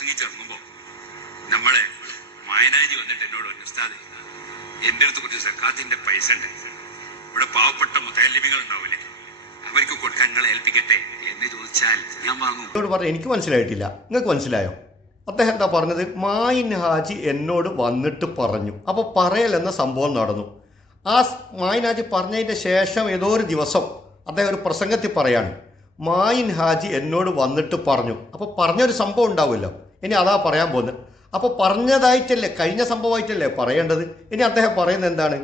പ്രസംഗിച്ചിറങ്ങുമ്പോൾ നമ്മളെ മായനാജി വന്നിട്ട് എന്നോട് ഒരു ഉസ്താദേ, എൻ്റെ അടുത്ത് കുറച്ച് സക്കാത്തിന്റെ പൈസ ഉണ്ട്, ഇവിടെ പാവപ്പെട്ട മുതല്ലിമികൾ ഉണ്ടാവില്ലേ, അവർക്ക് കൊടുക്കാൻ നിങ്ങളെ ഏൽപ്പിക്കട്ടെ എന്ന് ചോദിച്ചാൽ ഞാൻ വാങ്ങും. പറഞ്ഞു എനിക്ക് മനസ്സിലായിട്ടില്ല, നിങ്ങൾക്ക് മനസ്സിലായോ? അദ്ദേഹം എന്താ പറഞ്ഞത്? മായിൻ ഹാജി എന്നോട് വന്നിട്ട് പറഞ്ഞു. അപ്പോൾ പറയൽ എന്ന സംഭവം നടന്നു. ആ മായിൻ ഹാജി പറഞ്ഞതിൻ്റെ ശേഷം ഏതോ ഒരു ദിവസം അദ്ദേഹം ഒരു പ്രസംഗത്തിൽ പറയാണ്, മായിൻ ഹാജി എന്നോട് വന്നിട്ട് പറഞ്ഞു. അപ്പോൾ പറഞ്ഞൊരു സംഭവം ഉണ്ടാവുമല്ലോ, ഇനി അതാ പറയാൻ പോകുന്നത്. അപ്പോൾ പറഞ്ഞതായിട്ടല്ലേ, കഴിഞ്ഞ സംഭവമായിട്ടല്ലേ പറയേണ്ടത്. ഇനി അദ്ദേഹം പറയുന്നത് എന്താണ്?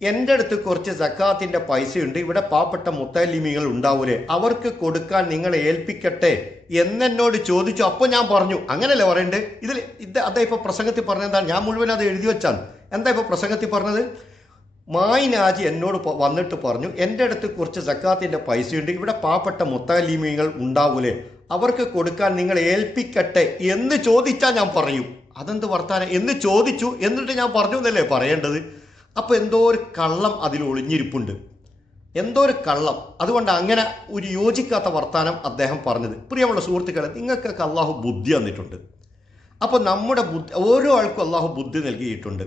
എൻ്റെ അടുത്ത് കുറച്ച് സക്കാത്തിൻ്റെ പൈസയുണ്ട്, ഇവിടെ പാവപ്പെട്ട മുത്തല്ലിമികൾ ഉണ്ടാവൂലേ, അവർക്ക് കൊടുക്കാൻ നിങ്ങളെ ഏൽപ്പിക്കട്ടെ എന്നെന്നോട് ചോദിച്ചു. അപ്പോൾ ഞാൻ പറഞ്ഞു. അങ്ങനെയല്ലേ പറയണ്ടേ? അദ്ദേഹം ഇപ്പോൾ പ്രസംഗത്തിൽ പറഞ്ഞെന്താണ്? ഞാൻ മുഴുവൻ അത് എഴുതി വെച്ചാണ്. എന്താ ഇപ്പോൾ പ്രസംഗത്തിൽ പറഞ്ഞത്? മായിൻ ഹാജി എന്നോട് വന്നിട്ട് പറഞ്ഞു, എൻ്റെ അടുത്ത് കുറച്ച് സക്കാത്തിൻ്റെ പൈസയുണ്ട്, ഇവിടെ പാവപ്പെട്ട മുത്തല്ലിമികൾ ഉണ്ടാവൂലേ, അവർക്ക് കൊടുക്കാൻ നിങ്ങൾ ഏൽപ്പിക്കട്ടെ എന്ന് ചോദിച്ചാൽ ഞാൻ പറയും. അതെന്ത് വർത്താനം? എന്ന് ചോദിച്ചു എന്നിട്ട് ഞാൻ പറഞ്ഞു എന്നല്ലേ പറയേണ്ടത്? അപ്പോൾ എന്തോ ഒരു കള്ളം അതിൽ ഒളിഞ്ഞിരിപ്പുണ്ട്, എന്തോ ഒരു കള്ളം. അതുകൊണ്ട് അങ്ങനെ ഒരു യോജിക്കാത്ത വർത്താനം അദ്ദേഹം പറഞ്ഞത്. പ്രിയമുള്ള സുഹൃത്തുക്കളെ, നിങ്ങൾക്കൊക്കെ അള്ളാഹു ബുദ്ധി തന്നിട്ടുണ്ട്. അപ്പോൾ നമ്മുടെ ബുദ്ധി, ഓരോ ആൾക്കും അള്ളാഹു ബുദ്ധി നൽകിയിട്ടുണ്ട്.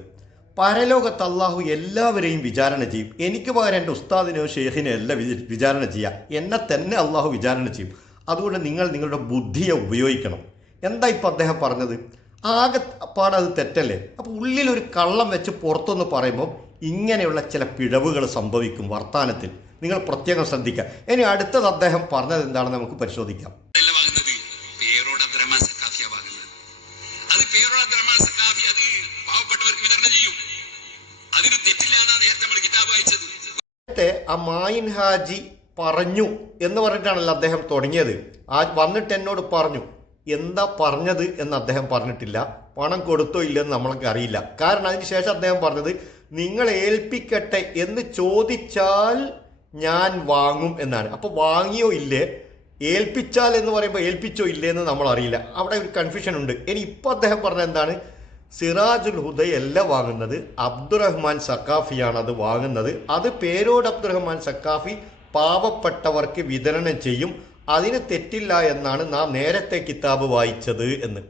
പരലോകത്ത് അള്ളാഹു എല്ലാവരെയും വിചാരണ ചെയ്യും. എനിക്ക് പകരം എൻ്റെ ഉസ്താദിനെയോ ഷെയ്ഖിനെയോ അല്ല വിചാരണ ചെയ്യുക, എന്നെ തന്നെ അള്ളാഹു വിചാരണ ചെയ്യും. അതുകൊണ്ട് നിങ്ങൾ നിങ്ങളുടെ ബുദ്ധിയെ ഉപയോഗിക്കണം. എന്താ ഇപ്പം അദ്ദേഹം പറഞ്ഞത്? ആകെ പാടത് തെറ്റല്ലേ? അപ്പോൾ ഉള്ളിലൊരു കള്ളം വെച്ച് പുറത്തൊന്ന് പറയുമ്പോൾ ഇങ്ങനെയുള്ള ചില പിഴവുകൾ സംഭവിക്കും വർത്താനത്തിൽ. നിങ്ങൾ പ്രത്യേകം ശ്രദ്ധിക്കുക. ഇനി അടുത്തത് അദ്ദേഹം പറഞ്ഞത് എന്താണെന്ന് നമുക്ക് പരിശോധിക്കാം. ആ മായിൻ ഹാജി പറഞ്ഞു എന്ന് പറഞ്ഞിട്ടാണല്ലോ അദ്ദേഹം തുടങ്ങിയത്. വന്നിട്ട് എന്നോട് പറഞ്ഞു. എന്താ പറഞ്ഞത് എന്ന് അദ്ദേഹം പറഞ്ഞിട്ടില്ല. പണം കൊടുത്തോ ഇല്ലെന്ന് നമ്മൾക്ക് അറിയില്ല. കാരണം അതിനുശേഷം അദ്ദേഹം പറഞ്ഞത്, നിങ്ങൾ ഏൽപ്പിക്കട്ടെ എന്ന് ചോദിച്ചാൽ ഞാൻ വാങ്ങും എന്നാണ്. അപ്പോൾ വാങ്ങിയോ ഇല്ലേ, ഏൽപ്പിച്ചാൽ എന്ന് പറയുമ്പോൾ ഏൽപ്പിച്ചോ ഇല്ലേ എന്ന് നമ്മൾ അറിയില്ല. അവിടെ ഒരു കൺഫ്യൂഷൻ ഉണ്ട്. ഇനി ഇപ്പോൾ അദ്ദേഹം പറഞ്ഞത് എന്താണ്? സിറാജുൽ ഹുദയല്ല വാങ്ങുന്നത്, അബ്ദുറഹ്മാൻ സക്കാഫിയാണ് അത് വാങ്ങുന്നത്. അത് പേരോട് അബ്ദുറഹ്മാൻ സക്കാഫി പാവപ്പെട്ടവർക്ക് വിതരണം ചെയ്യും, അതിന് തെറ്റില്ല എന്നാണ് നാം നേരത്തെ കിതാബ് വായിച്ചത് എന്ന്.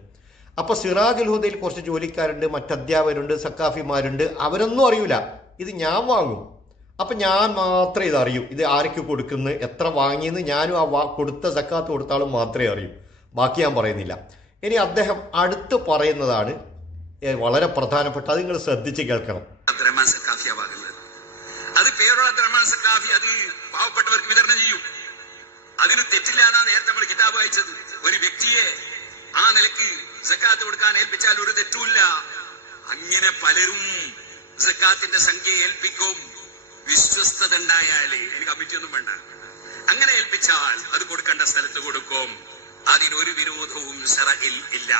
അപ്പോൾ സിറാജുൽ ഹുദയിൽ കുറച്ച് ജോലിക്കാരുണ്ട്, മറ്റധ്യാപകരുണ്ട്, സക്കാഫിമാരുണ്ട്, അവരൊന്നും അറിയില്ല. ഇത് ഞാൻ വാങ്ങും. അപ്പം ഞാൻ മാത്രമേ ഇതറിയൂ, ഇത് ആർക്ക് കൊടുക്കുന്നു, എത്ര വാങ്ങിയെന്ന് ഞാനും ആ കൊടുത്ത സക്കാത്ത് കൊടുത്ത ആളും മാത്രമേ അറിയൂ. ബാക്കി ഞാൻ പറയുന്നില്ല. ഇനി അദ്ദേഹം അടുത്ത് പറയുന്നതാണ് വളരെ പ്രധാനപ്പെട്ട, അത് നിങ്ങൾ ശ്രദ്ധിച്ച് കേൾക്കണം. അത് പാവപ്പെട്ടവർക്ക് വിതരണം ചെയ്യും, അതിന് തെറ്റില്ല എന്നാ നേരത്തെ നമ്മൾ കിതാബ് വായിച്ചത്. ഒരു വ്യക്തിയെ ആ നിലക്ക് സക്കാത്ത് കൊടുക്കാൻ ഏൽപ്പിച്ചാൽ ഒരു തെറ്റുമില്ല. അങ്ങനെ പലരും സക്കാത്തിന്റെ സംഖ്യ ഏൽപ്പിക്കും. വിശ്വസ്തത ഉണ്ടായാലേ, എനിക്ക് കമ്മിറ്റിയൊന്നും വേണ്ട, അങ്ങനെ ഏൽപ്പിച്ചാൽ അത് കൊടുക്കേണ്ട സ്ഥലത്ത് കൊടുക്കും. അതിനൊരു വിരോധവും ശറഇൽ ഇല്ല.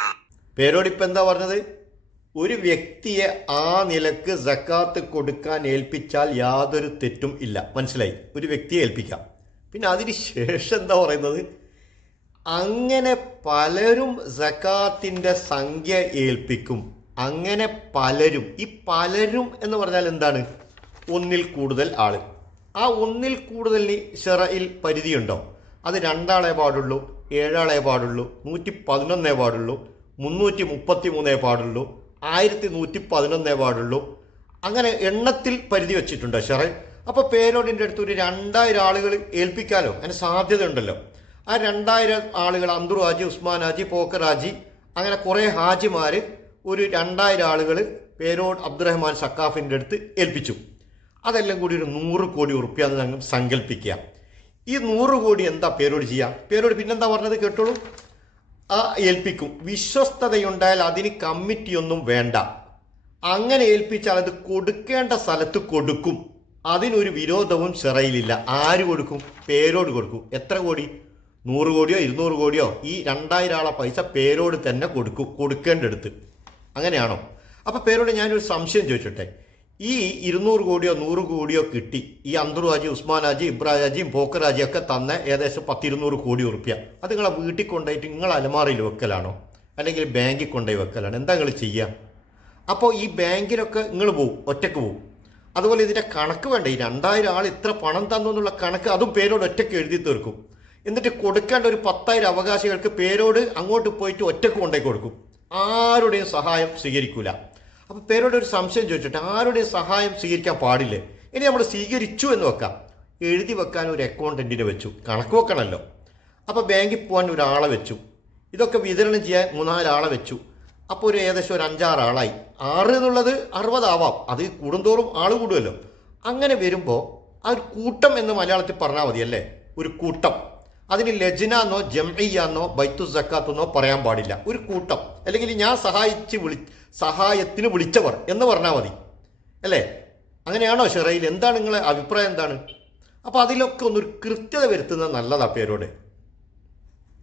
പേരോടിപ്പ് എന്താ പറഞ്ഞത്? ഒരു വ്യക്തിയെ ആ നിലക്ക് സക്കാത്ത് കൊടുക്കാൻ ഏൽപ്പിച്ചാൽ യാതൊരു തെറ്റും ഇല്ല. മനസ്സിലായി? ഒരു വ്യക്തിയെ ഏൽപ്പിക്കാം. പിന്നെ അതിന് ശേഷം എന്താ പറയുന്നത്? അങ്ങനെ പലരും സക്കാത്തിൻ്റെ സംഖ്യ ഏൽപ്പിക്കും. അങ്ങനെ പലരും, ഈ പലരും എന്ന് പറഞ്ഞാൽ എന്താണ്? ഒന്നിൽ കൂടുതൽ ആൾ. ആ ഒന്നിൽ കൂടുതലിന് ശറഇൽ പരിധിയുണ്ടോ? അത് 2 ആളെ പാടുള്ളൂ, 7 ആളെ പാടുള്ളൂ, 111 പാടുള്ളൂ, 333 പാടുള്ളൂ, 1111 പാടുള്ളൂ. അങ്ങനെ എണ്ണത്തിൽ പരിധി വെച്ചിട്ടുണ്ട് ഷറ. അപ്പോൾ പേരോടിൻ്റെ അടുത്ത് ഒരു 2000 ആളുകൾ ഏൽപ്പിക്കാലോ, അതിന് സാധ്യത ഉണ്ടല്ലോ. ആ 2000 ആളുകൾ, അന്തൂർ ഹാജി, ഉസ്മാൻ ഹാജി, പോക്കർ ഹാജി, അങ്ങനെ കുറേ ഹാജിമാർ ഒരു 2000 ആളുകൾ പേരോട് അബ്ദുറഹ്മാൻ സക്കാഫിൻ്റെ അടുത്ത് ഏൽപ്പിച്ചു. അതെല്ലാം കൂടി ഒരു 100 കോടി ഉറുപ്പ്യ എന്ന് ഞങ്ങൾ സങ്കല്പിക്കുക. ഈ 100 കോടി എന്താ പേരോട് ചെയ്യാം? പേരോട് പിന്നെന്താ പറഞ്ഞത് കേട്ടോളൂ. ആ ഏൽപ്പിക്കും. വിശ്വസ്തതയുണ്ടായാൽ അതിന് കമ്മിറ്റിയൊന്നും വേണ്ട. അങ്ങനെ ഏൽപ്പിച്ചാൽ അത് കൊടുക്കേണ്ട സ്ഥലത്ത് കൊടുക്കും. അതിനൊരു വിരോധവും ശറയിലില്ല. ആര് കൊടുക്കും? പേരോട് കൊടുക്കും. എത്ര കോടി? 100 കോടിയോ 200 കോടിയോ? ഈ 2000 ആളെ പൈസ പേരോട് തന്നെ കൊടുക്കും, കൊടുക്കേണ്ടടുത്ത്. അങ്ങനെയാണോ? അപ്പോൾ പേരോട് ഞാനൊരു സംശയം ചോദിച്ചോട്ടെ. ഈ 200 കോടിയോ 100 കോടിയോ കിട്ടി, ഈ അന്തൂർ ഹാജി, ഉസ്മാൻ ഹാജി, ഇബ്രാഹിം ഹാജിയും പോക്കർ ഹാജിയും ഒക്കെ തന്ന ഏകദേശം 10-200 കോടി ഉറുപ്പ്യ, അത് നിങ്ങളെ വീട്ടിൽ കൊണ്ടുപോയിട്ട് നിങ്ങൾ അലമാറയിൽ വെക്കലാണോ, അല്ലെങ്കിൽ ബാങ്കിൽ കൊണ്ടുപോയി വെക്കലാണ്? എന്താ നിങ്ങൾ ചെയ്യുക? അപ്പോൾ ഈ ബാങ്കിലൊക്കെ നിങ്ങൾ പോവും, ഒറ്റക്ക് പോവും. അതുപോലെ ഇതിൻ്റെ കണക്ക് വേണ്ട. ഈ 2000 ആൾ ഇത്ര പണം തന്നു എന്നുള്ള കണക്ക് അതും പേരോട് ഒറ്റയ്ക്ക് എഴുതി തീർക്കും. എന്നിട്ട് കൊടുക്കേണ്ട ഒരു 10,000 അവകാശികൾക്ക് പേരോട് അങ്ങോട്ട് പോയിട്ട് ഒറ്റക്ക് കൊണ്ടേ കൊടുക്കും. ആരുടെയും സഹായം സ്വീകരിക്കൂല. അപ്പോൾ പേരോട് ഒരു സംശയം ചോദിച്ചിട്ട് ആരുടെയും സഹായം സ്വീകരിക്കാൻ പാടില്ലേ? ഇനി നമ്മൾ സ്വീകരിച്ചു എന്ന് വെക്കാം, എഴുതി വെക്കാൻ ഒരു അക്കൗണ്ടൻറ്റിനെ വെച്ചു, കണക്ക് വെക്കണമല്ലോ. അപ്പോൾ ബാങ്കിൽ പോകാൻ ഒരാളെ വെച്ചു, ഇതൊക്കെ വിതരണം ചെയ്യാൻ 3-4 ആളെ വെച്ചു. അപ്പോൾ ഒരു ഏകദേശം ഒരു 5-6 ആളായി. 6 എന്നുള്ളത് 60 ആവാം, അത് കൂടുന്തോറും ആൾ കൂടുമല്ലോ. അങ്ങനെ വരുമ്പോൾ ആ ഒരു കൂട്ടം എന്ന് മലയാളത്തിൽ പറഞ്ഞാൽ മതിയല്ലേ, ഒരു കൂട്ടം. അതിന് ലജ്ന എന്നോ ജംഇയ്യ ബൈത്തു സക്കാത്ത് എന്നോ പറയാൻ പാടില്ല. ഒരു കൂട്ടം, അല്ലെങ്കിൽ ഞാൻ സഹായത്തിന് വിളിച്ചവർ എന്ന് പറഞ്ഞാൽ മതി അല്ലേ? അങ്ങനെയാണോ ഷെറയിൽ? എന്താണ് നിങ്ങളെ അഭിപ്രായം എന്താണ്? അപ്പോൾ അതിലൊക്കെ ഒന്നൊരു കൃത്യത വരുത്തുന്നത് നല്ലതാ പേരോട്.